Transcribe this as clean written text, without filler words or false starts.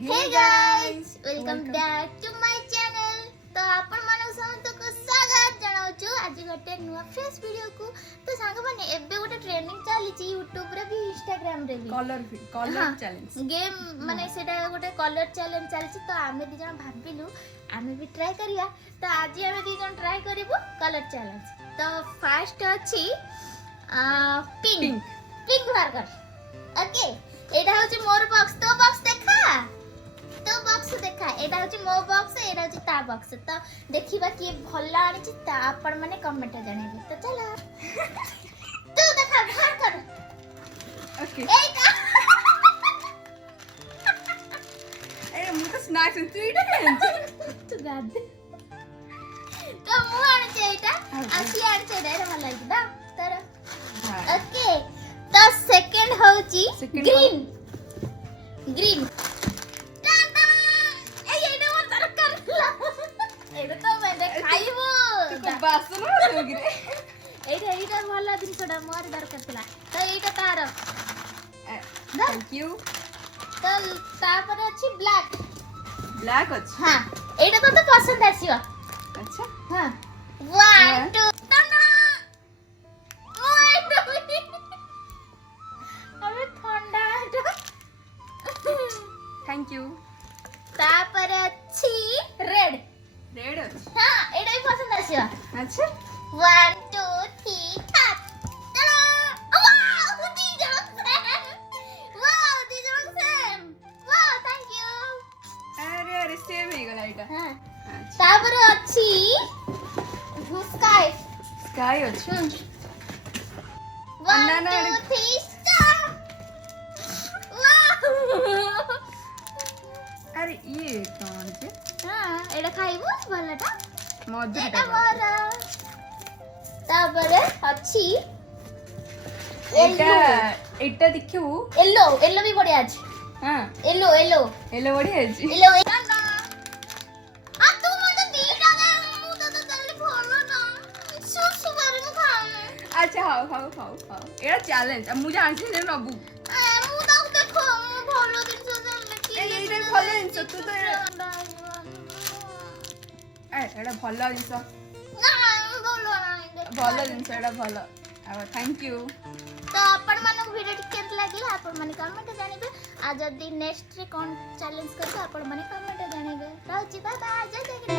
Hey guys, welcome back to my channel. तो आपण मानव समस्त को स्वागत जणाउछु आज गोटे नुवा फ्रेश वीडियो को। तो सांग माने एबे गोटे ट्रेंडिंग चली छि YouTube रे भी Instagram रे भी कलर चैलेंज गेम माने सेटा गोटे कलर चैलेंज चली छि। तो आमे दी जण भाबिलु आमे भी ट्राई करिया। तो आज आमे दी जण ट्राई करिवो कलर चैलेंज। तो फर्स्ट अछि पिंक बर्गर। ओके एटा होछि मोर बॉक्स। तो बॉक्स देखा एटा होछि मो बॉक्स एटा होछि ता बॉक्स। तो देखिबा कि भल्ला आनी छि ता आपण माने कमेंट जणेबे। तो चला तू देखा बाहर कर। ओके ए ए मु तो स्नैक्स तू इटा तू गाद तो मु आनी छि एटा आसी आनी छि एटा भल लागि दा तर ओके। तो सेकंड होछि ग्रीन बासन होगिरे एटा भला जिनसडा मोर दरकार थिला। तो एटा तार थैंक यू। तो तापर अछि ब्लैक अछि। हां एटा तो पसंद आसीवा। अच्छा हां 1 2 तना अबे ठंडा थैंक यू। तापर अछि रेड अछि। हां एटा भी पसंद आसीवा। अच्छा 1 2 3 4 चलो वाओ दी जन सेम वाओ थैंक यू। अरे सेम हे गला एटा। हां अच्छा तापर अछि स्काई अछि। 1 2 3 स्टार वाओ। अरे ये कौन छे? हां एटा खाइबो भलटा मधुर एटा मोर। तापर अछि एटा देखियो येलो भी बढ़िया अछि। हां येलो बढ़िया अछि। येलो आ तू मते दीटा दे मु तो जल्दी खोलो ना सु बारे मु खाओ। अच्छा खाओ एटा चैलेंज अब मुझे आंसर दे नबू। मु तो देखो भलो दिन से लेके एटा भलो जिंस तू तो एटा भलो जिंस ना भलो जिंस एटा भलो अब थैंक यू। तो आपण मानक वीडियो केत लागिला आपण माने कमेंट जानिबे। आ जदी नेक्स्ट रे कोन चैलेंज करबे आपण माने कमेंट जानिबे। रहउची बाय बाय जय जय।